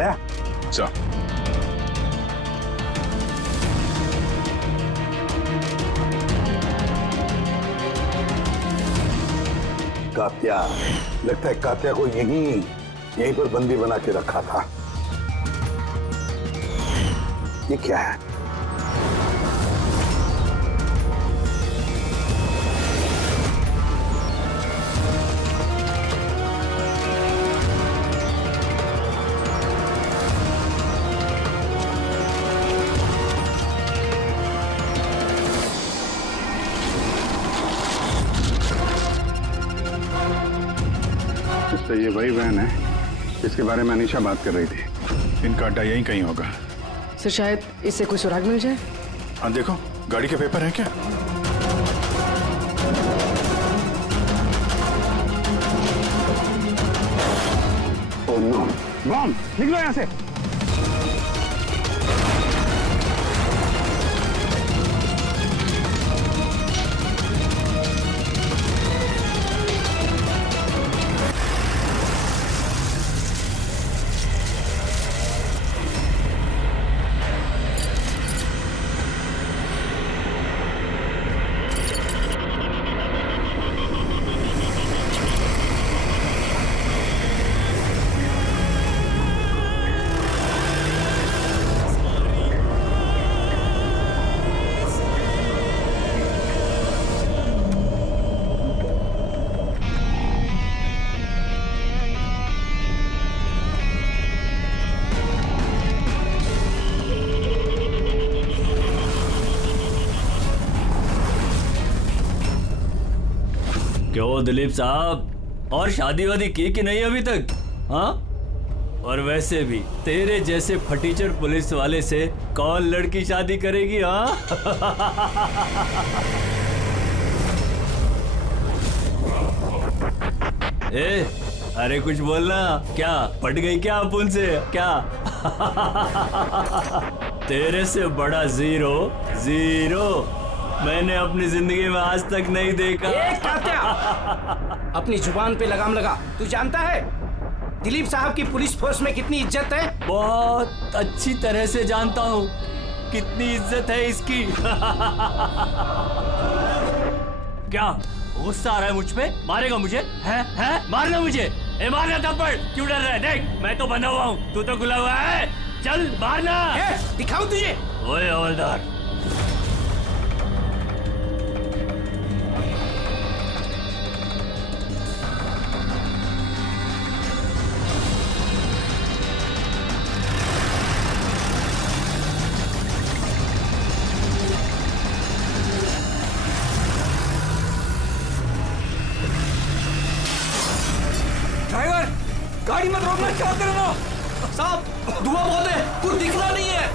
दया sir. कात्या, लगता है कात्या को यहीं पर बंदी बना के रखा था। ये क्या है? ये वही वैन है जिसके बारे में अनीशा बात कर रही थी। इनका अड्डा यहीं कहीं होगा। सर शायद इससे कोई सुराग मिल जाए। हाँ देखो, गाड़ी के पेपर हैं क्या? Oh no, bomb! निकलो यहाँ से। क्यों दिलीप साहब, और शादी वादी की कि नहीं अभी तक? हाँ, और वैसे भी तेरे जैसे फटीचर पुलिस वाले से कौन लड़की शादी करेगी? हाँ ए, अरे कुछ बोलना। क्या पट गई क्या अपुन से? क्या तेरे से बड़ा जीरो मैंने अपनी जिंदगी में आज तक नहीं देखा। अपनी जुबान पे लगाम लगा। तू जानता है दिलीप साहब की पुलिस फोर्स में कितनी इज्जत है? बहुत अच्छी तरह से जानता हूँ कितनी इज्जत है इसकी। क्या गुस्सा आ रहा है मुझ पे? मारेगा मुझे? है? मारना मुझे? मारना थप्पड़। क्यों डर रहा है? देख मैं तो बंधा हुआ हूँ, तू तो खुला हुआ है। चल मारना। दिखाऊं तुझे? ओए हवलदार, गाड़ी मत रोकना। क्या कर रहे हो साहब? धुआं बहुत है, कुछ दिखना नहीं है।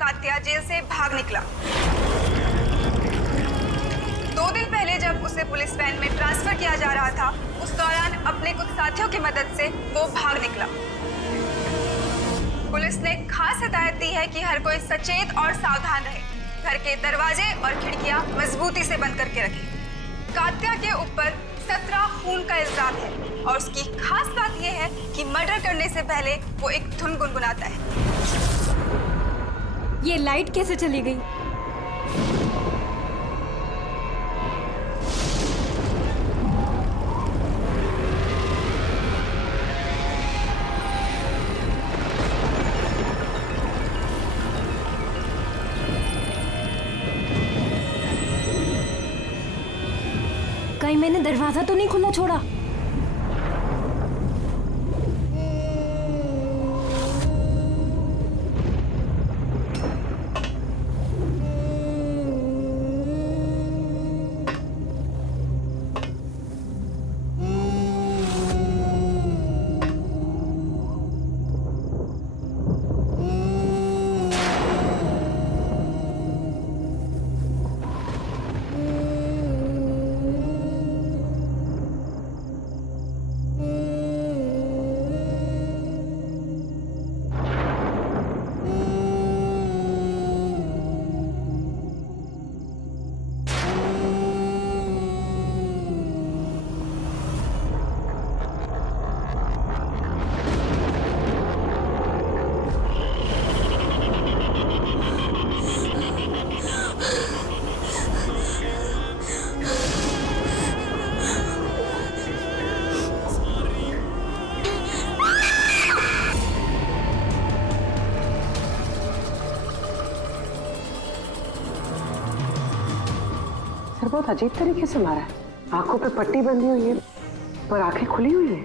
कात्या जेल से भाग निकला। 2 दिन पहले जब उसे पुलिस वैन में ट्रांसफर किया जा रहा था, उस दौरान अपने कुछ साथियों की मदद से वो भाग निकला। पुलिस ने खास हिदायत दी है कि हर कोई सचेत और सावधान रहे, घर के दरवाजे और खिड़कियां मजबूती से बंद करके रखें। कात्या के ऊपर 17 खून का इल्जाम है और उसकी खास बात यह है कि मर्डर करने से पहले वो एक धुन गुनगुनाता है। ये लाइट कैसे चली गई? कहीं मैंने दरवाजा तो नहीं खुला छोड़ा? सर बहुत अजीब तरीके से मारा है। आंखों पे पट्टी बंधी हुई है पर आंखें खुली हुई है।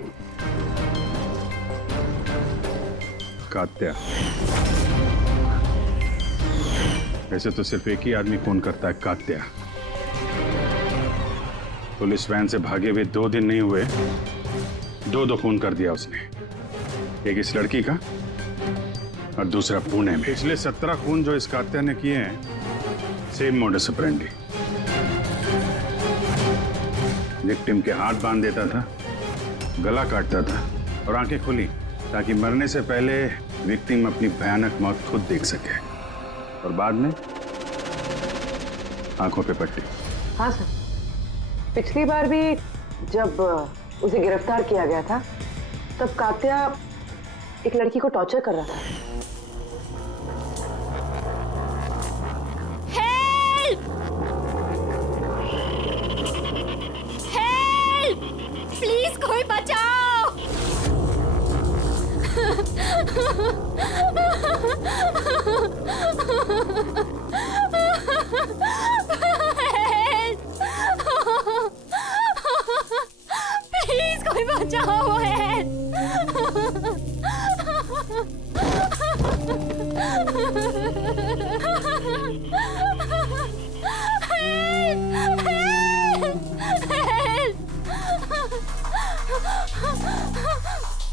कात्या, वैसे तो सिर्फ एक ही आदमी खून करता है, कात्या। पुलिस वैन से भागे हुए 2 दिन नहीं हुए, दो खून कर दिया उसने। एक इस लड़की का और दूसरा पुणे में। पिछले 17 खून जो इस कात्या ने किए हैं, सेम मोडस ऑपरेंडी। विक्टिम के हाथ बांध देता था, गला काटता था और आंखें खुली ताकि मरने से पहले विक्टिम अपनी भयानक मौत खुद देख सके, और बाद में आंखों पे पट्टी। हाँ सर, पिछली बार भी जब उसे गिरफ्तार किया गया था तब कात्या एक लड़की को टॉर्चर कर रहा था। हेल्प! हेल्प! प्लीज कोई बचाओ! प्लीज कोई बचाओ!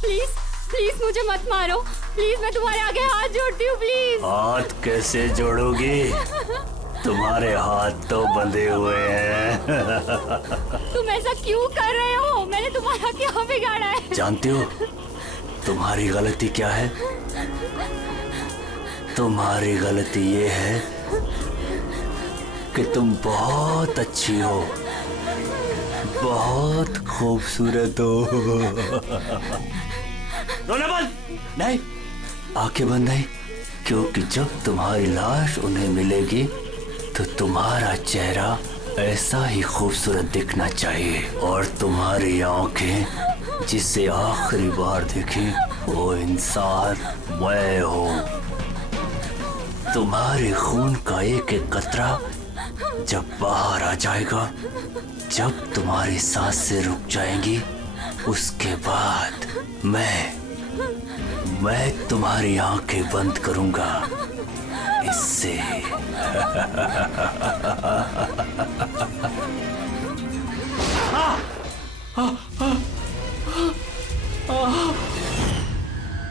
प्लीज प्लीज मुझे मत मारो, प्लीज मैं तुम्हारे आगे हाथ जोड़ती हूँ, प्लीज। हाथ कैसे जोड़ोगी? तुम्हारे हाथ तो बंधे हुए हैं। तुम ऐसा क्यों कर रहे हो? मैंने तुम्हारा क्या बिगाड़ा है? जानती हो तुम्हारी गलती क्या है? तुम्हारी गलती ये है कि तुम बहुत अच्छी हो, बहुत खूबसूरत हो। रोना बंद नहीं, आंखें बंद नहीं, क्योंकि जब तुम्हारी लाश उन्हें मिलेगी तो तुम्हारा चेहरा ऐसा ही खूबसूरत दिखना चाहिए, और तुम्हारी आंखें जिसे आखिरी बार देखी वो इंसान मैं हूँ। तुम्हारे खून का एक एक कतरा जब बाहर आ जाएगा, जब तुम्हारी सांसें रुक जाएंगी, उसके बाद मैं तुम्हारी आंखें बंद करूंगा। इससे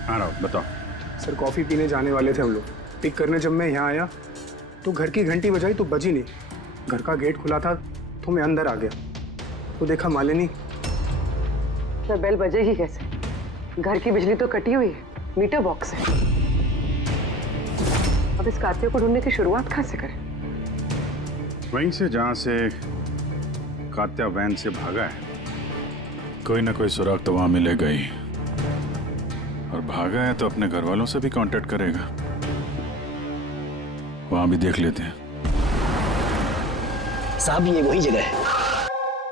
हाँ बताओ। सर कॉफी पीने जाने वाले थे हम लोग। पिक करने जब मैं यहाँ आया तो घर की घंटी बजाई तो बजी नहीं। घर का गेट खुला था तो मैं अंदर आ गया तो देखा मालिनी। सर बेल बजेगी कैसे? घर की बिजली तो कटी हुई है, मीटर बॉक्स है। अब इस कात्या को ढूंढने की शुरुआत कहाँ से करें? वहीं से जहां से कात्या वैन से भागा है। कोई ना कोई सुराग तो वहां मिलेगा ही, और भागा है तो अपने घर वालों से भी कांटेक्ट करेगा। वहां भी देख लेते हैं। साहब ये वही जगह है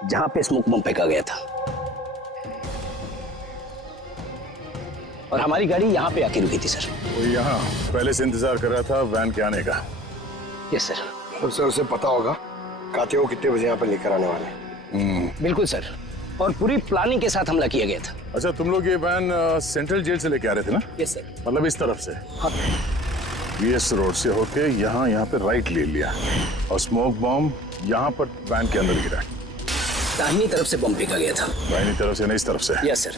जहां पे स्मोक बम फेंका गया था, और हमारी गाड़ी यहाँ पे आके रुकी थी सर। वो यहाँ पहले से इंतजार कर रहा था वैन के आने का। Yes sir. तो सर उसे पता होगा कात्या को कितने बजे यहाँ पर लेकर आने वाले हैं। बिल्कुल सर, और पूरी प्लानिंग के साथ हमला किया गया था। अच्छा, तुम लोग ये वैन सेंट्रल जेल से लेके आ रहे थे ना? Yes sir. मतलब इस तरफ से? हाँ। बीएस रोड से होके यहाँ पे राइट ले लिया और स्मोक बॉम्ब यहाँ पर वैन के अंदर गिरा। दाहिनी तरफ से बम फेंका गया था। दाहिनी तरफ से नहीं, इस तरफ से? Yes sir.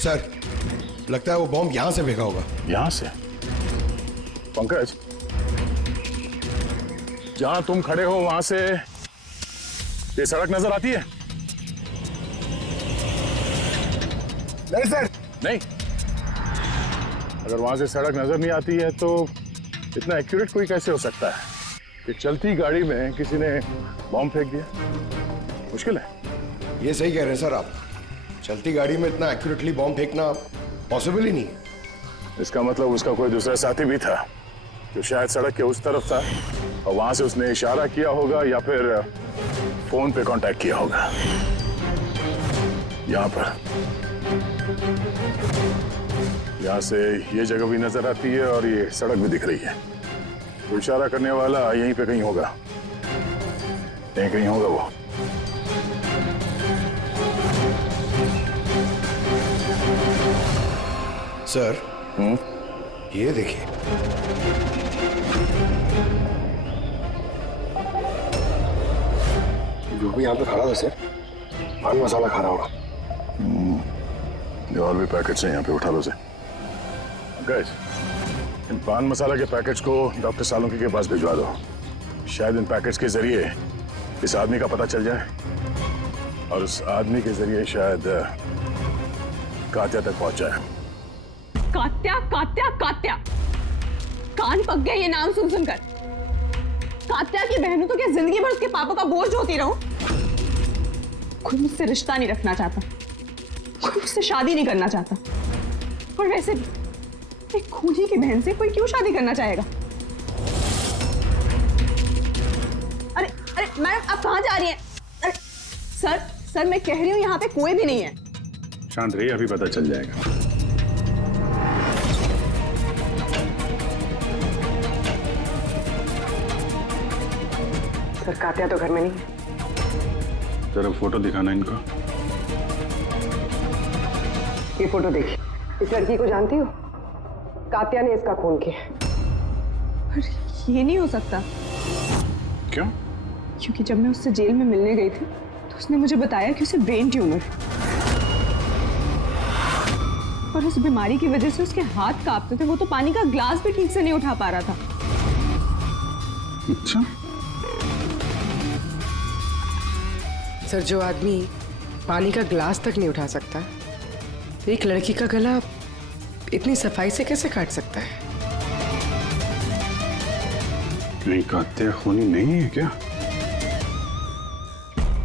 सर, लगता है वो बॉम्ब यहाँ से फेंका होगा। यहाँ से? पंकज, जहां तुम खड़े हो वहां से ये सड़क नजर आती है? नहीं सर। नहीं? अगर वहां से सड़क नजर नहीं आती है तो इतना एक्यूरेट कोई कैसे हो सकता है कि चलती गाड़ी में किसी ने बॉम्ब फेंक दिया? मुश्किल है। ये सही कह रहे हैं सर आप। चलती गाड़ी में इतना एक्यूरेटली बॉम्ब फेंकना पॉसिबल ही नहीं है। इसका मतलब उसका कोई दूसरा साथी भी था जो शायद सड़क के उस तरफ था और वहां से उसने इशारा किया होगा या फिर फोन पे कांटेक्ट किया होगा। यहाँ पर, यहाँ से ये जगह भी नजर आती है और ये सड़क भी दिख रही है। तो इशारा करने वाला यहीं पे कहीं होगा, यहीं कहीं होगा वो। सर, ये देखिए। जो भी यहाँ पे खड़ा था सर, पान मसाला खा रहा होगा। ये और भी पैकेट्स हैं यहाँ पे, उठा लो से। गैस, इन पान मसाला के पैकेट्स को डॉक्टर सालुंके के पास भिजवा दो। शायद इन पैकेट्स के जरिए इस आदमी का पता चल जाए और उस आदमी के जरिए शायद कात्या तक पहुंच जाए। कात्या कात्या कात्या, कान पक गए ये नाम सुन सुनकर। कात्या की बहनों तो क्या जिंदगी भर उसके पापा का बोझ होती रहूं? कोई मुझसे रिश्ता नहीं रखना चाहता, कोई मुझसे शादी नहीं करना चाहता। और वैसे भी एक खूनी की बहन से कोई क्यों शादी करना चाहेगा? अरे अरे मैडम, आप कहाँ जा रही हैं? अरे सर मैं कह रही हूँ यहाँ पे कोई भी नहीं है। शांत रहिए, अभी पता चल जाएगा। सर, कात्या तो घर में नहीं है। जरा फोटो दिखाना इनको। ये फोटो देखिए। इस लड़की को जानती हो? कात्या ने इसका खून किया। अरे ये नहीं हो सकता। क्यों? क्योंकि जब मैं उससे जेल में मिलने गई थी तो उसने मुझे बताया कि उसे ब्रेन ट्यूमर है और उस बीमारी की वजह से उसके हाथ कांपते थे। वो तो पानी का ग्लास भी ठीक से नहीं उठा पा रहा था। अच्छा, सर, जो आदमी पानी का ग्लास तक नहीं उठा सकता, एक लड़की का गला इतनी सफाई से कैसे काट सकता है? नहीं, कात्या खूनी नहीं है क्या?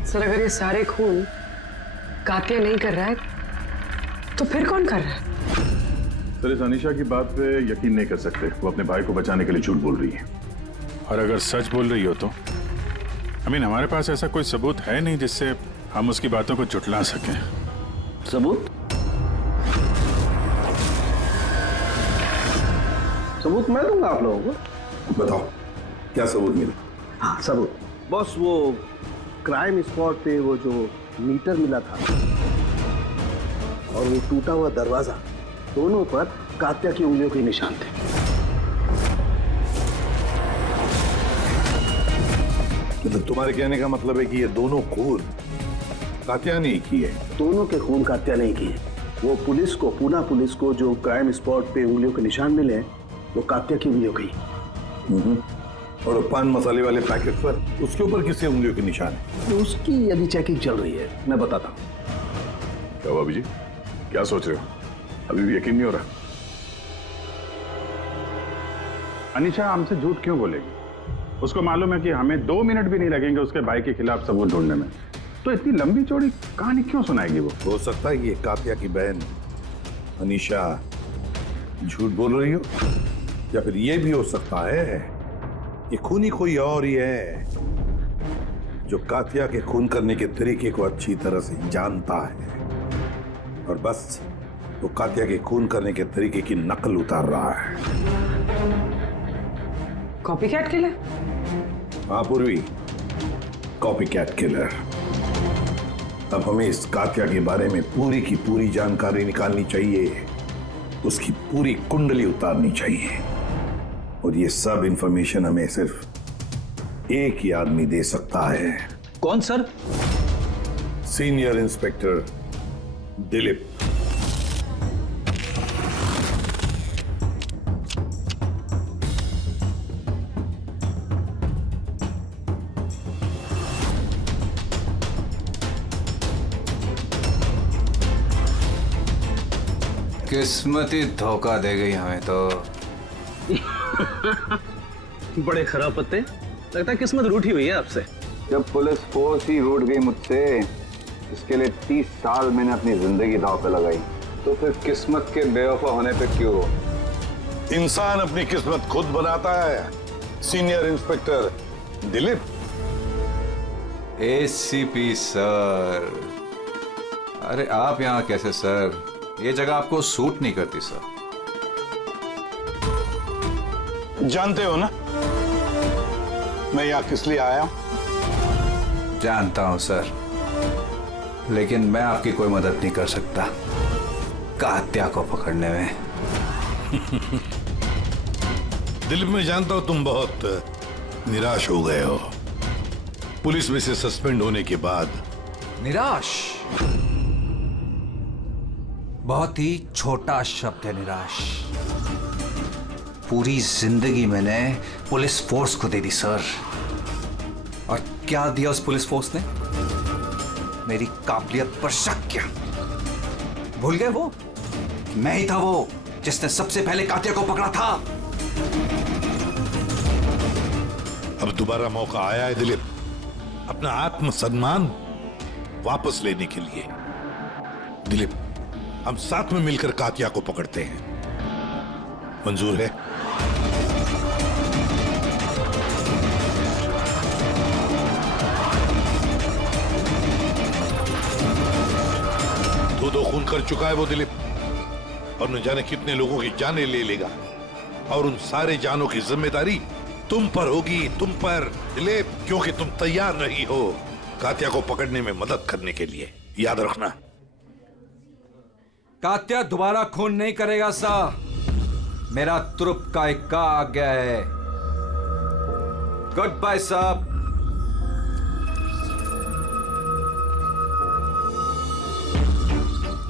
सर, अगर ये सारे खून कात्या नहीं कर रहा है तो फिर कौन कर रहा है? सर, इस अनीशा की बात पे यकीन नहीं कर सकते। वो अपने भाई को बचाने के लिए झूठ बोल रही है। और अगर सच बोल रही हो तो हमारे पास ऐसा कोई सबूत है नहीं जिससे हम उसकी बातों को झुठला सकें। सबूत? सबूत मैं दूंगा आप लोगों को। बताओ, क्या सबूत मिला? हाँ, सबूत बॉस, वो क्राइम स्पॉट पे वो जो मीटर मिला था और वो टूटा हुआ दरवाजा, दोनों पर कात्या की उंगलियों के निशान थे। मतलब तुम्हारे कहने का मतलब है कि ये दोनों खून कात्या ने किए? दोनों के खून कात्या नहीं किए। वो पुलिस को, पूना पुलिस को जो क्राइम स्पॉट पे उंगलियों के निशान मिले वो कात्या की उंगलियों की। और पान मसाले वाले पैकेट पर उसके ऊपर किसके उंगलियों के निशान है? तो उसकी यदि चेकिंग चल रही है, मैं बताता हूँ। क्या भाभी जी, क्या सोच रहे हो? अभी भी यकीन नहीं हो रहा? अनीशा हमसे झूठ क्यों बोलेगी? उसको मालूम है कि हमें 2 मिनट भी नहीं लगेंगे उसके भाई के खिलाफ सबूत ढूंढने में। तो इतनी लंबी चौड़ी कहानी क्यों सुनाएगी वो? हो सकता है ये कात्या की बहन अनीशा झूठ बोल रही हो, या फिर ये भी हो सकता है कि खूनी कोई और ही है जो कात्या के खून करने के तरीके को अच्छी तरह से जानता है और बस वो कात्या के खून करने के तरीके की नकल उतार रहा है। Copycat killer? हाँ पूर्वी, कॉपी कैट किलर। अब हमें इस कात्या के बारे में पूरी की पूरी जानकारी निकालनी चाहिए, उसकी पूरी कुंडली उतारनी चाहिए, और ये सब इंफॉर्मेशन हमें सिर्फ एक ही आदमी दे सकता है। कौन सर? Senior inspector Dilip. किस्मत ही धोखा दे गई हमें तो। बड़े खराब पत्ते, लगता है किस्मत रूठी हुई है आपसे। जब पुलिस फोर्स ही रूठ गई मुझसे, इसके लिए 30 साल मैंने अपनी जिंदगी दांव पे लगाई, तो फिर किस्मत के बेवफा होने पे क्यों रो? इंसान अपनी किस्मत खुद बनाता है, senior inspector Dilip. ACP sir, अरे आप यहाँ कैसे सर? ये जगह आपको सूट नहीं करती सर। जानते हो ना मैं यहाँ किस लिए आया हूं? जानता हूं सर, लेकिन मैं आपकी कोई मदद नहीं कर सकता कात्या को पकड़ने में। दिलीप, मैं जानता हूं तुम बहुत निराश हो गए हो पुलिस में से सस्पेंड होने के बाद। निराश बहुत ही छोटा शब्द है, निराश। पूरी जिंदगी मैंने पुलिस फोर्स को दे दी सर, और क्या दिया उस पुलिस फोर्स ने? मेरी काबिलियत पर शक किया। भूल गए वो मैं ही था वो जिसने सबसे पहले कातिया को पकड़ा था। अब दोबारा मौका आया है दिलीप, अपना आत्मसम्मान वापस लेने के लिए। दिलीप, हम साथ में मिलकर कातिया को पकड़ते हैं, मंजूर है? दो खून कर चुका है वो दिलीप, और न जाने कितने लोगों की जानें ले लेगा, और उन सारे जानों की जिम्मेदारी तुम पर होगी, तुम पर दिलीप, क्योंकि तुम तैयार नहीं हो कात्या को पकड़ने में मदद करने के लिए। याद रखना। कात्या दोबारा खून नहीं करेगा सा। मेरा तुरुप का इक्का आ गया है। गुड बाय साहब।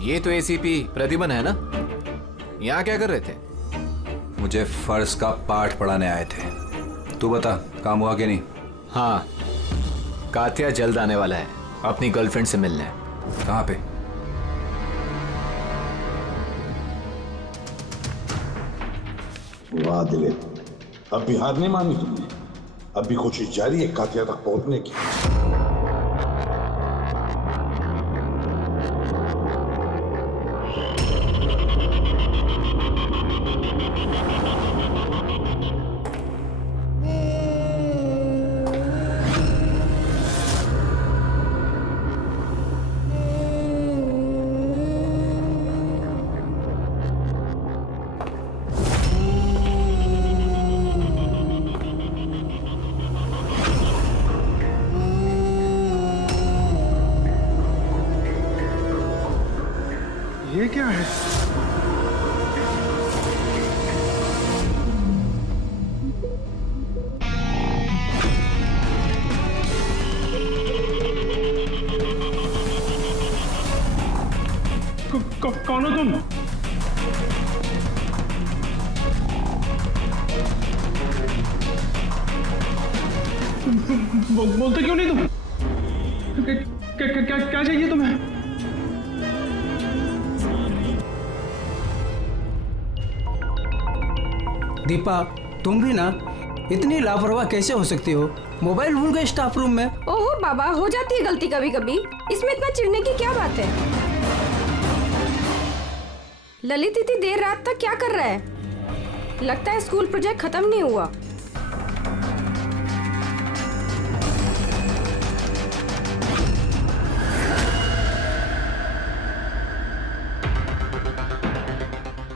ये तो एसीपी प्रतिमन है ना? यहाँ क्या कर रहे थे? मुझे फर्ज का पाठ पढ़ाने आए थे। तू बता, काम हुआ कि नहीं? हाँ, कात्या जल्द आने वाला है अपनी गर्लफ्रेंड से मिलने। कहाँ पे? वाह दिलीप, अब भी हार नहीं मानी तुमने। अब भी कोशिश जारी है कातिया तक पहुंचने की। ये क्या है? कौन हो तुम? बोलते क्यों नहीं तुम? क्या चाहिए तुम्हें? दीपा, तुम भी ना इतनी लापरवाह कैसे हो सकती हो? मोबाइल भूल गए स्टाफ रूम में। ओहो बाबा, हो जाती है गलती कभी कभी, इसमें इतना चिढ़ने की क्या बात है? ललित इतनी देर रात तक क्या कर रहा है? लगता है स्कूल प्रोजेक्ट खत्म नहीं हुआ।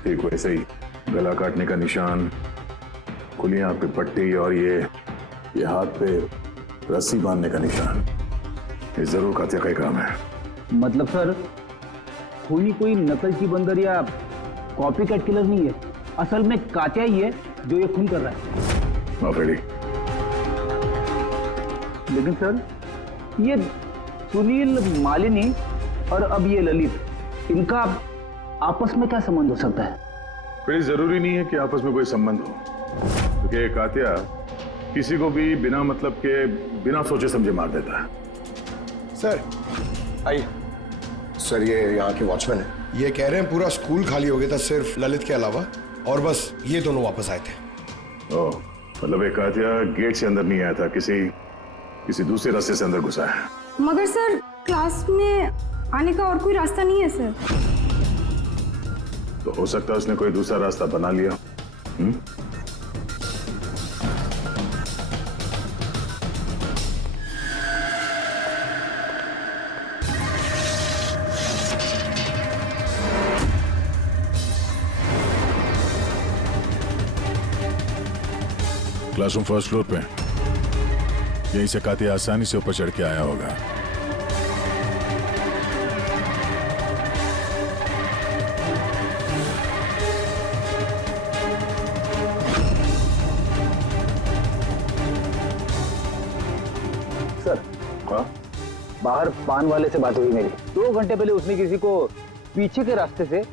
एक वैसे ही गला काटने का निशान, खुली आंख पे पट्टी और ये हाथ पे रस्सी बांधने का निशान, ये जरूर कातिया का ही काम है। मतलब सर, खूनी कोई नकलची बंदर या कॉपी कैट किलर नहीं है, असल में कातिया ही है जो ये खून कर रहा है। ऑलरेडी। लेकिन सर, ये सुनील, मालिनी और अब ये ललित, इनका आपस में क्या संबंध हो सकता है? फिर जरूरी नहीं है कि आपस में कोई संबंध हो, क्योंकि कातिया किसी को भी बिना मतलब के, बिना सोचे समझे मार देता है। सर आइए। सर ये यहाँ के वॉचमैन है, ये कह रहे हैं पूरा स्कूल खाली हो गया था सिर्फ ललित के अलावा, और बस ये दोनों वापस आए थे। ओह, मतलब एक कातिया गेट से अंदर नहीं आया था, किसी दूसरे रास्ते से अंदर घुसा है। मगर सर, क्लास में आने का और कोई रास्ता नहीं है सर। तो हो सकता है उसने कोई दूसरा रास्ता बना लिया। क्लासरूम फर्स्ट फ्लोर पे, यहीं से कातिया आसानी से ऊपर चढ़ के आया होगा। सर, बाहर पान वाले से बात हुई मेरी। 2 घंटे पहले उसने किसी को पीछे के रास्ते से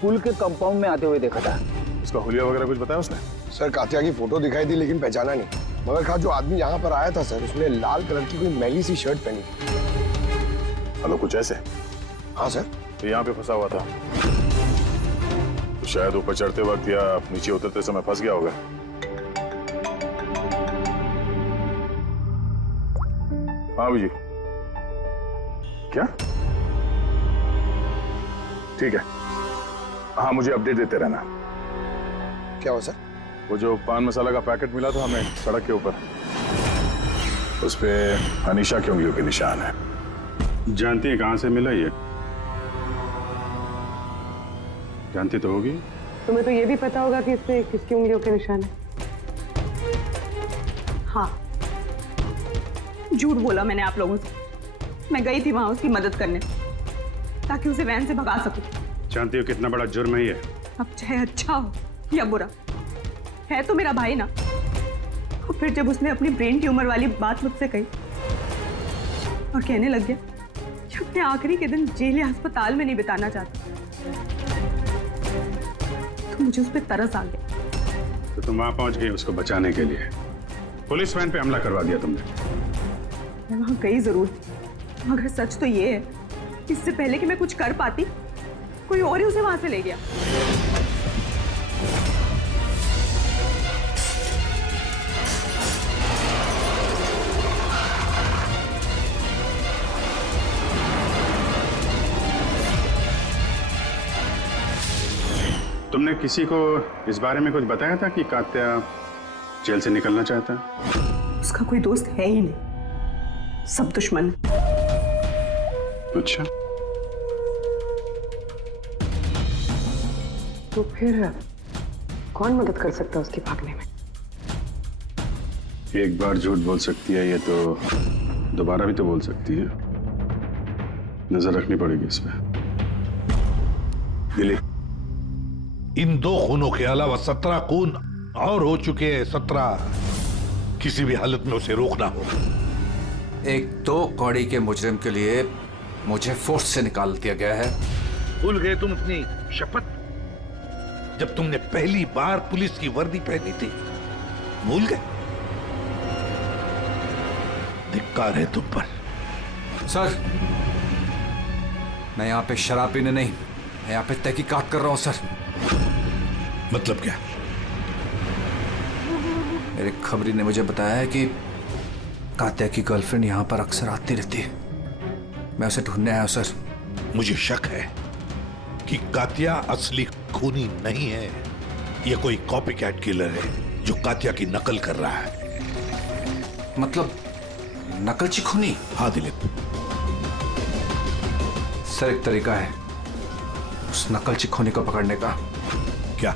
पुल के कंपाउंड में आते हुए देखा था। उसका हुलिया वगैरह कुछ बताया उसने? सर कातिया की फोटो दिखाई दी लेकिन पहचाना नहीं, मगर कहा जो आदमी यहाँ पर आया था सर, उसने लाल कलर की कोई मैली सी शर्ट पहनी थी। हेलो, कुछ ऐसे? हाँ सर। तो यहाँ पे फंसा हुआ था, तो शायद ऊपर चढ़ते वक्त या नीचे उतरते समय फंस गया होगा। हाँ जी, क्या? ठीक है, हाँ मुझे अपडेट देते रहना। क्या हो सर? वो जो पान मसाला का पैकेट मिला था हमें सड़क के ऊपर, उस पे अनीशा की उंगलियों के निशान है। जानती है कहां से मिला ये? जानती तो होगी। तुम्हें तो ये भी पता होगा कि इससे किसकी उंगलियों के निशान है। हाँ, झूठ बोला मैंने आप लोगों से। मैं गई थी वहां उसकी मदद करने ताकि उसे वैन से भगा सकूं। जानती हो कितना बड़ा जुर्म है ये? अब चाहे अच्छा हो या बुरा, है तो मेरा भाई ना। और फिर जब उसने अपनी ब्रेन ट्यूमर वाली बात मुझसे कही और कहने लग गया कि अपने आखिरी के दिन जेल या अस्पताल में नहीं बिताना चाहता, तो मुझे उस पर तरस आ गया। तो तुम वहां पहुंच गई उसको बचाने के लिए, पुलिस वैन पे हमला करवा दिया तुमने। मैं वहां गई जरूर थी, मगर सच तो ये है, इससे पहले कि मैं कुछ कर पाती, कोई और ही उसे वहां से ले गया। तुमने किसी को इस बारे में कुछ बताया था कि कात्या जेल से निकलना चाहता है? उसका कोई दोस्त है ही नहीं, सब दुश्मन। अच्छा, तो फिर कौन मदद कर सकता है उसके भागने में? एक बार झूठ बोल सकती है ये तो दोबारा भी तो बोल सकती है। नजर रखनी पड़ेगी इस पे। दिलीप, इन 2 खूनों के अलावा 17 खून और हो चुके हैं। 17 किसी भी हालत में उसे रोकना हो। एक 2 कौड़ी के मुजरिम के लिए मुझे फोर्स से निकाल दिया गया है। भूल गए तुम अपनी शपथ जब तुमने पहली बार पुलिस की वर्दी पहनी थी? भूल गए? धिक्कार है तुम पर। सर, मैं यहाँ पे शराब पीने नहीं, मैं यहाँ पे तहकीकात कर रहा हूँ सर। मतलब क्या? मेरे खबरी ने मुझे बताया है कि कात्या की गर्लफ्रेंड यहाँ पर अक्सर आती रहती है। मैं उसे ढूंढने आया हूँ सर। मुझे शक है कि कात्या असली खूनी नहीं है। ये कोई कॉपी कैट किलर है जो कात्या की नकल कर रहा है। मतलब नकलची खूनी? हाँ दिलीप, सर एक तरीका है उस नकलची खूनी को पकड़ने का। क्या?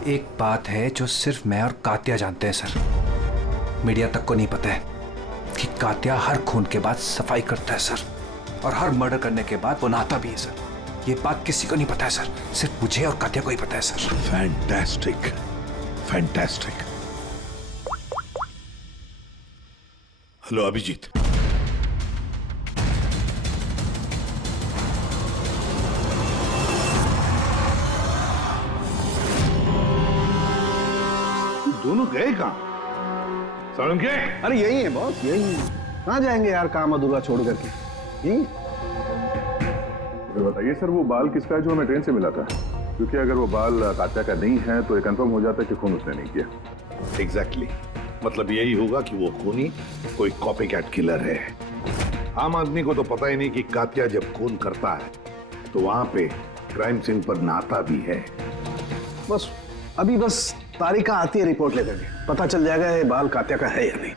एक बात है जो सिर्फ मैं और कात्या जानते हैं सर, मीडिया तक को नहीं पता है कि कात्या हर खून के बाद सफाई करता है सर, और हर मर्डर करने के बाद वो नहाता भी है सर। ये बात किसी को नहीं पता है सर, सिर्फ मुझे और कात्या को ही पता है sir. Fantastic, fantastic. Hello Abhijit, दोनों गए कहाँ? सालुंके? अरे यही है बॉस, यही है। कहाँ जाएंगे यार काम अधूरा छोड़ करके? यही। बताइए सर, वो बाल किसका है जो हमें ट्रेन से मिला था? क्योंकि अगर वो बाल कात्या का नहीं है तो ये कंफर्म हो जाता है कि खून उसने नहीं किया। एग्जैक्टली, मतलब यही होगा कि वो खूनी कोई कॉपीकैट किलर है। आम आदमी को तो पता ही नहीं कि कात्या जब खून करता है तो वहां पे क्राइम सीन पर नहाता भी है। बस अभी बस तारिका आती है रिपोर्ट लेकर के, पता चल जाएगा ये बाल कात्या का है या नहीं।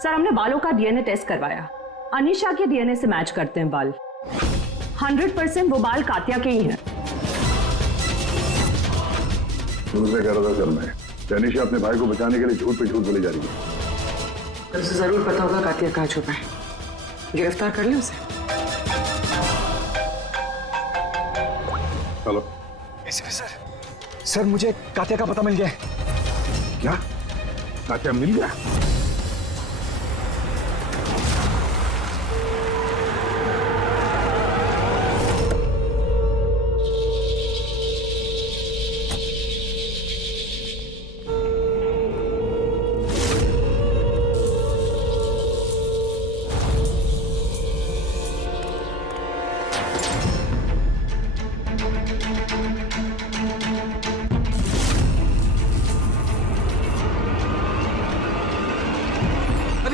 सर हमने बालों का डीएनए टेस्ट करवाया, अनीशा के डीएनए से मैच करते हैं बाल। 100% वो बाल कात्या के ही हैं। तुमसे कह रहा था सर मैं, अनीशा अपने भाई को बचाने के लिए झूठ पे झूठ बोली जा रही है। तो उसे जरूर पता होगा कातिया कहाँ छुपा है, गिरफ्तार कर ले उसे। चलो। सर मुझे कात्या का पता मिल गया है। क्या? कात्या मिल गया?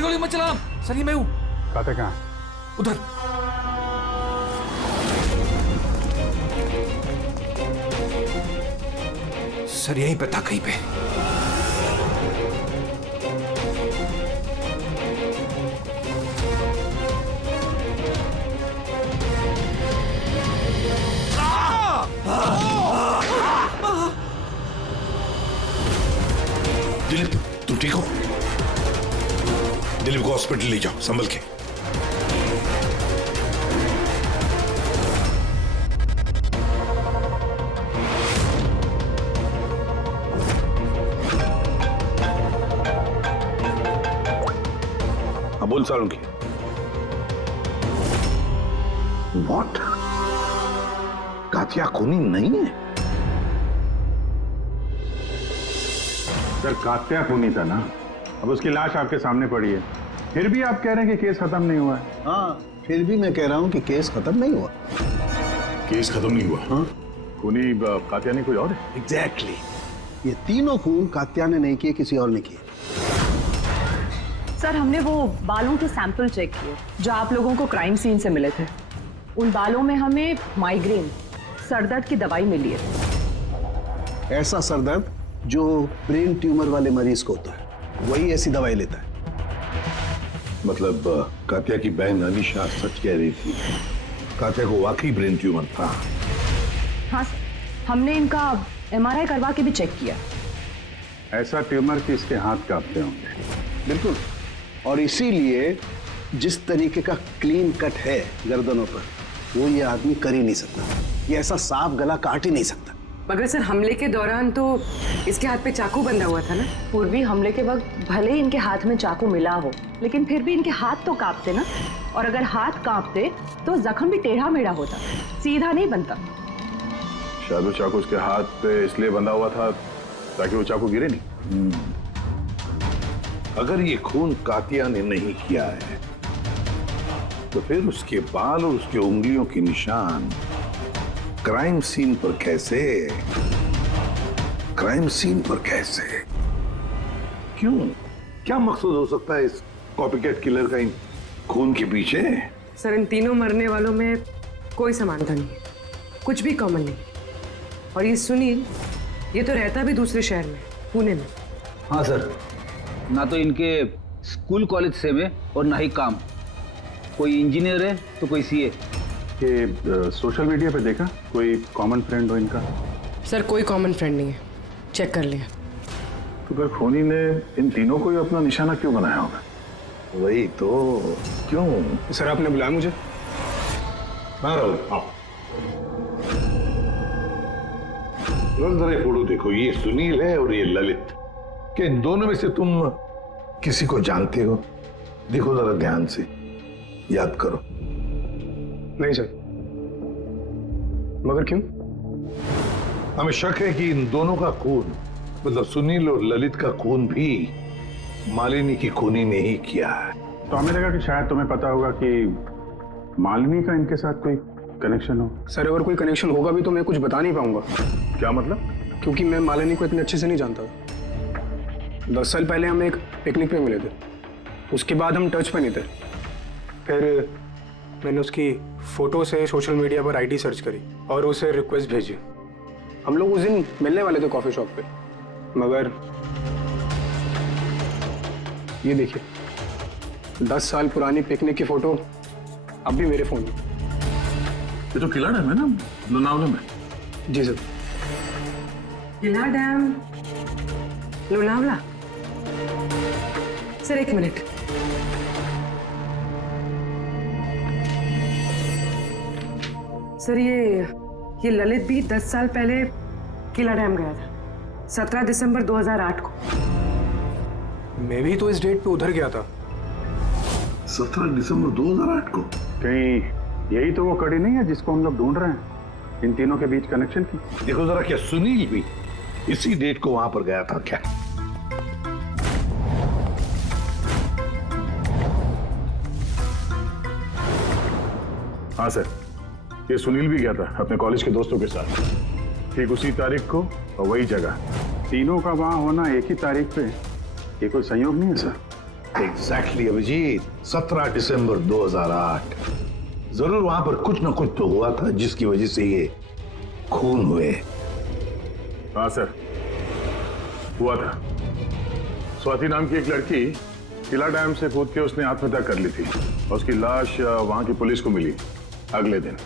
गोली मत चला सर, ये मैं हूं। कात्या कहाँ? उधर। सर यहीं पे था कहीं पे। दिलीप, तू ठीक हो? दिलीप को हॉस्पिटल ले जाओ संभल के। हाँ बोल सालुंके। व्हाट? कात्या खूनी नहीं है? सर कात्या खूनी था ना, अब उसकी लाश आपके सामने पड़ी है, फिर भी आप कह रहे हैं कि केस खत्म नहीं हुआ है। हाँ, फिर भी मैं कह रहा हूँ कि केस खत्म नहीं हुआ। केस खत्म नहीं हुआ? हाँ, खूनी कात्या नहीं कोई और है? एग्जैक्टली। ये तीनों खून कात्या ने नहीं किए, किसी और ने किए। सर हमने वो बालों के सैंपल चेक किए जो आप लोगों को क्राइम सीन से मिले थे। उन बालों में हमें माइग्रेन, सरदर्द की दवाई मिली है। ऐसा सरदर्द जो ब्रेन ट्यूमर वाले मरीज को होता है, वही ऐसी दवाई लेता है। मतलब कात्या की बहन अनीशा सच कह रही थी, कात्या को वाकई ब्रेन ट्यूमर था। हाँ सर, हमने इनका एमआरआई करवा के भी चेक किया। ऐसा ट्यूमर कि इसके हाथ कांपते होंगे। बिल्कुल, और इसीलिए जिस तरीके का क्लीन कट है गर्दनों पर, वो ये आदमी कर ही नहीं सकता। ये ऐसा साफ गला काट ही नहीं सकता। मगर सर हमले के दौरान तो इसके हाथ पे चाकू बंधा हुआ था ना। पूर्वी हमले के वक्त भले ही इनके हाथ में चाकू मिला हो, लेकिन फिर भी इनके हाथ तो कांपते ना, और अगर हाथ कांपते तो जख्म भी टेढ़ा मेढ़ा होता, सीधा नहीं बनता। शायद वो चाकू उसके हाथ पे इसलिए बंधा हुआ था ताकि वो चाकू गिरे नहीं। अगर ये खून कात्या ने नहीं किया है तो फिर उसके बाल और उसके उंगलियों के निशान क्राइम सीन पर कैसे? क्राइम सीन पर कैसे? क्यों? क्या मकसद हो सकता है इस कॉपीकैट किलर का इन खून के पीछे? सर इन तीनों मरने वालों में कोई समानता नहीं है, कुछ भी कॉमन नहीं। और ये सुनील, ये तो रहता भी दूसरे शहर में, पुणे में। हाँ सर, ना तो इनके स्कूल कॉलेज से में और ना ही काम। कोई इंजीनियर है तो कोई सीए। ये सोशल मीडिया पे देखा कोई कॉमन फ्रेंड हो इनका? सर कोई कॉमन फ्रेंड नहीं है, चेक कर लिया। तो फिर खूनी ने इन तीनों को ही अपना निशाना क्यों बनाया होगा? वही तो, क्यों? सर आपने बुलाया मुझे? हाँ राहुल, आओ। जरा ये फोटो देखो, ये सुनील है और ये ललित। क्या इन दोनों में से तुम किसी को जानते हो? देखो जरा ध्यान से, याद करो। नहीं सर। मगर क्यों? हमें शक है कि इन दोनों का खून, मतलब सुनील और ललित का खून भी मालिनी की खूनी ने ही किया है। तो हमें लगा कि शायद तुम्हें पता होगा कि मालिनी का इनके साथ कोई कनेक्शन हो। सर अगर कोई कनेक्शन होगा भी तो मैं कुछ बता नहीं पाऊंगा। क्या मतलब? क्योंकि मैं मालिनी को इतने अच्छे से नहीं जानता। 10 साल पहले हम एक पिकनिक पे मिले थे, उसके बाद हम टच पे नहीं थे। फिर मैंने उसकी फोटो से सोशल मीडिया पर आईडी सर्च करी और उसे रिक्वेस्ट भेजी। हम लोग उस दिन मिलने वाले थे कॉफी शॉप पे, मगर ये देखिए 10 साल पुरानी पिकनिक की फोटो अब भी मेरे फोन में। ये तो किला डैम है ना, लोनावला में? जी सर। किला dam, Lonavala. Sir 1 minute. Sir ये ललित भी 10 साल पहले किला डैम गया था, 17 दिसंबर 2008 को। मैं भी तो इस डेट पे उधर गया था। 17 दिसंबर 2008 को? कहीं यही तो वो कड़ी नहीं है जिसको हम लोग ढूंढ रहे हैं, इन तीनों के बीच कनेक्शन की? देखो जरा, क्या सुनील भी इसी डेट को वहां पर गया था क्या? हाँ सर, ये सुनील भी गया था अपने कॉलेज के दोस्तों के साथ, ठीक उसी तारीख को और वही जगह। तीनों का वहां होना एक ही तारीख पे, ये कोई संयोग नहीं है सर? एग्जैक्टली अभिजीत, 17 दिसंबर 2008। जरूर वहां पर कुछ ना कुछ तो हुआ था जिसकी वजह से ये खून हुए। हाँ सर, हुआ था। स्वाति नाम की एक लड़की किला डैम से कूद के उसने आत्महत्या कर ली थी और उसकी लाश वहां की पुलिस को मिली अगले दिन।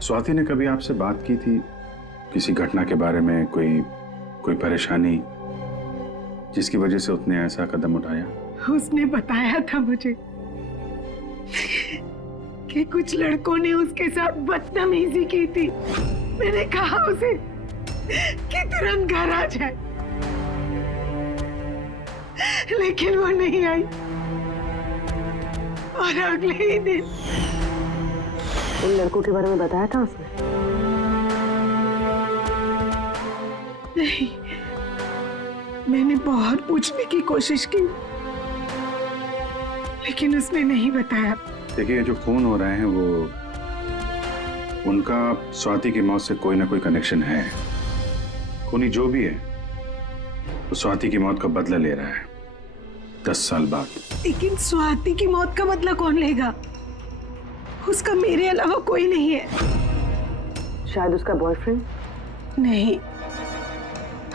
स्वाति ने कभी आपसे बात की थी किसी घटना के बारे में, कोई परेशानी जिसकी वजह से उसने ऐसा कदम उठाया? उसने बताया था मुझे कि कुछ लड़कों ने उसके साथ बदतमीजी की थी। मैंने कहा उसे कि तुरंत घर आ जाए, लेकिन वो नहीं आई और अगले ही दिन उन लड़कों के बारे में बताया था उसने? नहीं, मैंने बहुत पूछने की कोशिश की लेकिन उसने नहीं बताया। देखिए, जो खून हो रहे हैं वो उनका स्वाति की मौत से कोई ना कोई कनेक्शन है। खूनी जो भी है वो स्वाति की मौत का बदला ले रहा है 10 साल बाद। लेकिन स्वाति की मौत का बदला कौन लेगा? उसका मेरे अलावा कोई नहीं है। शायद उसका बॉयफ्रेंड? नहीं,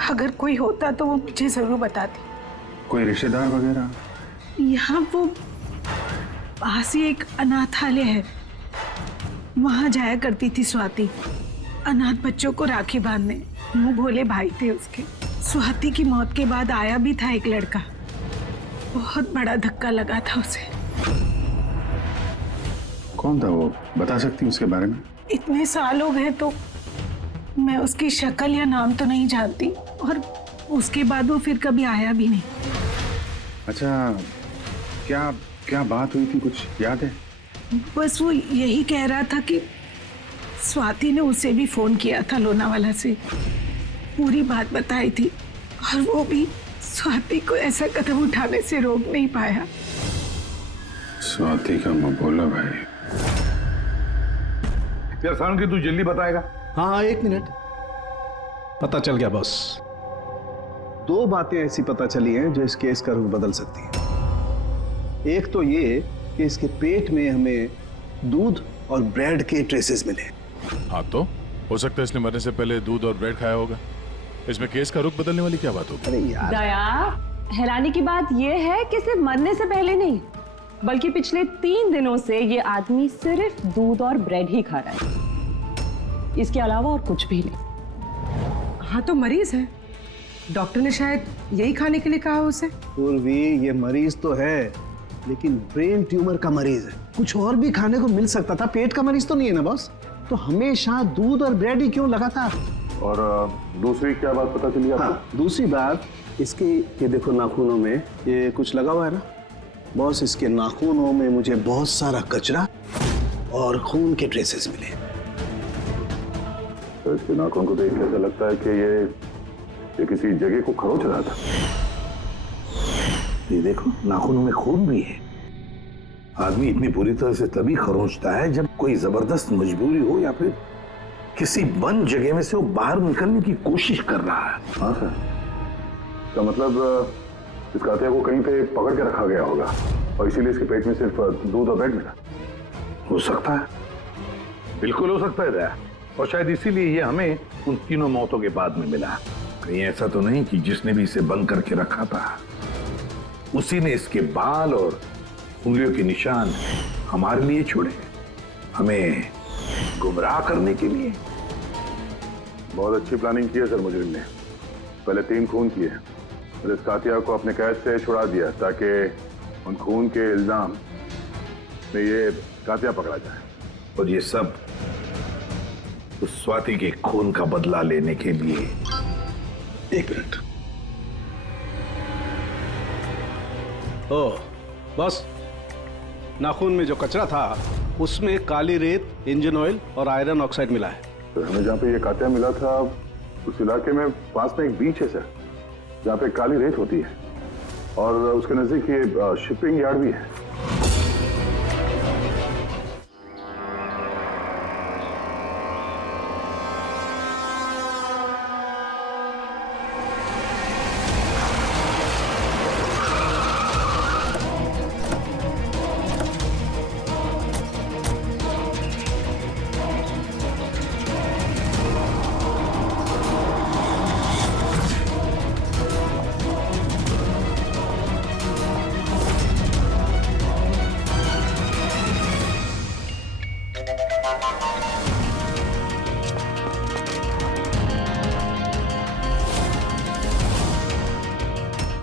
अगर कोई होता तो वो मुझे जरूर बताती। कोई रिश्तेदार वगैरह? यहाँ वो पास ही एक अनाथालय है, वहां जाया करती थी स्वाति, अनाथ बच्चों को राखी बांधने। मुंह भोले भाई थे उसके। स्वाति की मौत के बाद आया भी था एक लड़का, बहुत बड़ा धक्का लगा था उसे। कौन था वो, बता सकती हैं उसके बारे में? इतने साल हो गए तो मैं उसकी शक्ल या नाम तो नहीं जानती, और उसके बाद वो फिर कभी आया भी नहीं। अच्छा, क्या बात हुई थी, कुछ याद है? बस वो यही कह रहा था कि स्वाति ने उसे भी फोन किया था लोनावाला से, पूरी बात बताई थी, और वो भी स्वाति को ऐसा कदम उठाने से रोक नहीं पाया। स्वाति का मबोला भाई। यार साउंड की तू जल्दी बताएगा? हाँ 1 मिनट। पता चल गया बॉस। 2 बातें ऐसी पता चली हैं जो इस केस का रुख बदल सकती हैं। एक तो ये कि इसके पेट में हमें दूध और ब्रेड के ट्रेसेस मिले। हाँ, तो हो सकता है इसने मरने से पहले दूध और ब्रेड खाया होगा। इसमें केस का रुख बदलने वाली क्या बात होगी? अरे यार दया, हैरानी की बात यह है कि सिर्फ मरने से पहले नहीं, बल्कि पिछले 3 दिनों से ये आदमी सिर्फ दूध और ब्रेड ही खा रहा है। इसके अलावा और कुछ भी नहीं। हाँ तो मरीज है, डॉक्टर ने शायद यही खाने के लिए कहा उसे। पूर्वी, ये मरीज तो है लेकिन ब्रेन ट्यूमर का मरीज है, कुछ और भी खाने को मिल सकता था, पेट का मरीज तो नहीं है ना बॉस। तो हमेशा दूध और ब्रेड ही क्यों लगातार? और दूसरी क्या बात पता चली आपको? हाँ, दूसरी बात इसके, ये देखो नाखूनों में ये कुछ लगा हुआ है ना बॉस, इसके नाखूनों में मुझे बहुत सारा कचरा और खून के ट्रेसेस मिले। तो इसके नाखून को देख के ऐसा लगता है कि ये किसी जगह को खरोच रहा था। ये देखो नाखूनों में खून भी है। आदमी इतनी बुरी तरह से तभी खरोंचता है जब कोई जबरदस्त मजबूरी हो या फिर किसी बंद जगह में से वो बाहर निकलने की कोशिश कर रहा है। हाँ सर, इसका मतलब इस कातिया को कहीं पे पकड़ के रखा गया होगा और इसीलिए इसके पेट में सिर्फ दूध और ब्रेड मिला। हो सकता है, बिल्कुल हो सकता है दया। और शायद इसीलिए ये हमें उन तीनों मौतों के बाद में मिला। कहीं ऐसा तो नहीं कि जिसने भी इसे बंद करके रखा था उसी ने इसके बाल और उंगलियों के निशान हमारे लिए छोड़े, हमें गुमराह करने के लिए। बहुत अच्छी प्लानिंग की है सर मुजरिम ने। पहले 3 खून किए और इस कातिया को अपने कैद से छुड़ा दिया ताकि उन खून के इल्जाम में ये कातिया पकड़ा जाए। और ये सब उस स्वाति के खून का बदला लेने के लिए। एक मिनट। ओ बस, नाखून में जो कचरा था उसमें काली रेत, इंजन ऑयल और आयरन ऑक्साइड मिला है। तो हमें जहाँ पे ये कातिया मिला था उस इलाके में पास में एक बीच है सर, जहाँ पे काली रेत होती है और उसके नजदीक ये शिपिंग यार्ड भी है।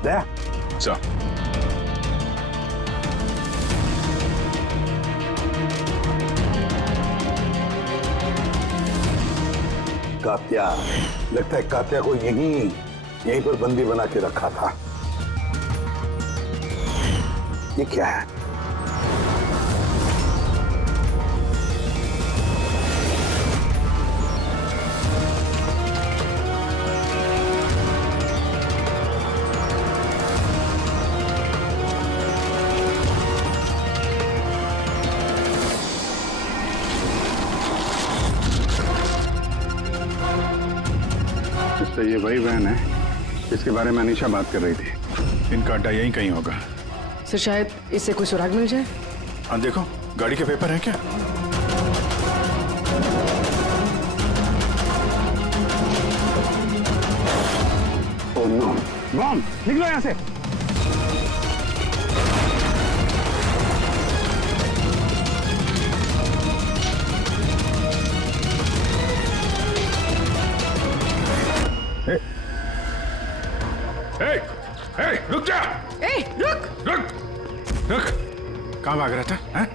दया सर, कात्या, लगता है कात्या को यहीं पर बंदी बना के रखा था। ये क्या है? तो ये वही वैन है जिसके बारे में अनीशा बात कर रही थी। इनका अड्डा यहीं कहीं होगा। सर शायद इससे कोई सुराग मिल जाए। हाँ देखो, गाड़ी के पेपर है क्या? Oh no, bomb! निकलो यहाँ से। रुक जा! रुक! कहाँ भाग रहा था? हैं?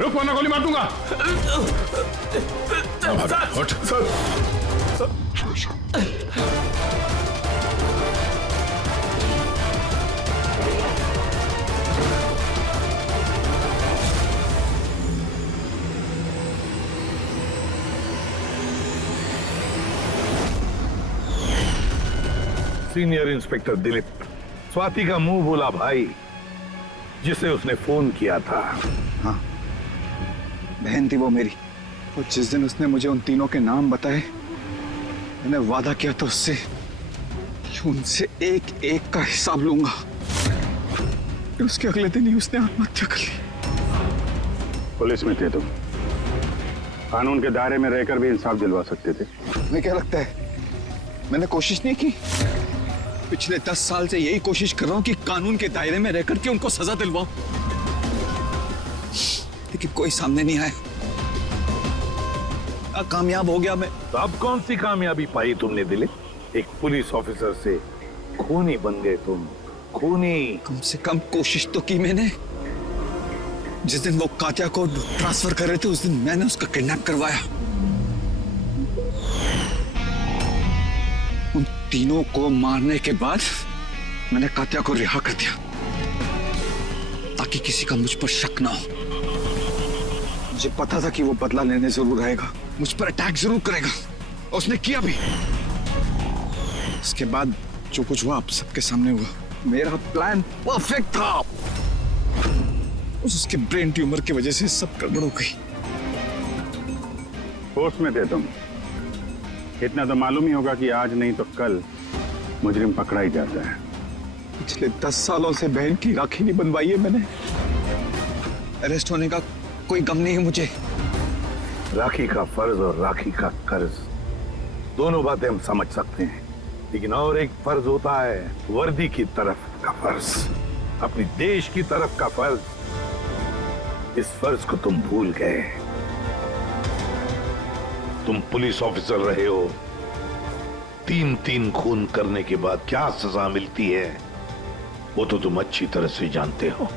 रुक वरना गोली मार दूंगा। उठ। सीनियर इंस्पेक्टर दिलीप, स्वाति का मुंह बोला भाई जिसे उसने फोन किया था। हाँ, बहन थी वो मेरी। और जिस दिन उसने मुझे उन तीनों के नाम बताए, मैंने वादा किया था उससे कि उनसे एक एक का हिसाब लूंगा। फिर उसके अगले दिन ही उसने आत्महत्या कर ली। पुलिस में थे तुम, कानून के दायरे में रहकर भी इंसाफ दिलवा सकते थे। तुम्हें क्या लगता है मैंने कोशिश नहीं की? पिछले 10 साल से यही कोशिश कर रहा हूं कि कानून के दायरे में रहकर के उनको सजा दिलवाऊं, लेकिन कोई सामने नहीं आया। कामयाब हो गया मैं। तो अब कौन सी कामयाबी पाई तुमने दिले? एक पुलिस ऑफिसर से खूनी बन गए तुम, खूनी। कम से कम कोशिश तो की मैंने। जिस दिन वो कात्या को ट्रांसफर कर रहे थे उस दिन मैंने उसका किडनैप करवाया। उन तीनों को मारने के बाद मैंने कात्या को रिहा कर दिया ताकि किसी का मुझ पर शक ना हो। मुझे पता था कि वो बदला लेने जरूर आएगा, मुझ पर अटैक जरूर करेगा, और उसने किया भी। इसके बाद जो कुछ हुआ आप सबके सामने हुआ। मेरा प्लान परफेक्ट था। उसके ब्रेन ट्यूमर की वजह से सब गड़बड़ हो गई। फोर्स में थे तुम, इतना तो मालूम ही होगा कि आज नहीं तो कल मुजरिम पकड़ा ही जाता है। पिछले 10 सालों से बहन की राखी नहीं बनवाई है मैंने। अरेस्ट होने का कोई गम नहीं है मुझे। राखी का फर्ज और राखी का कर्ज दोनों बातें हम समझ सकते हैं, लेकिन और एक फर्ज होता है वर्दी की तरफ का फर्ज, अपनी देश की तरफ का फर्ज। इस फर्ज को तुम भूल गए। तुम पुलिस ऑफिसर रहे हो, 3 खून करने के बाद क्या सजा मिलती है वो तो तुम अच्छी तरह से जानते हो।